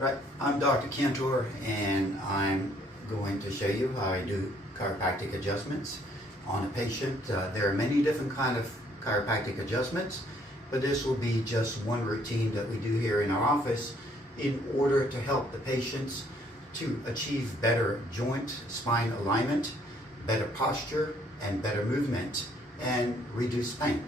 Right, I'm Dr. Cantor, and I'm going to show you how I do chiropractic adjustments on a patient. There are many different kind of chiropractic adjustments, but this will be just one routine that we do here in our office in order to help the patients to achieve better joint spine alignment, better posture, and better movement, and reduce pain.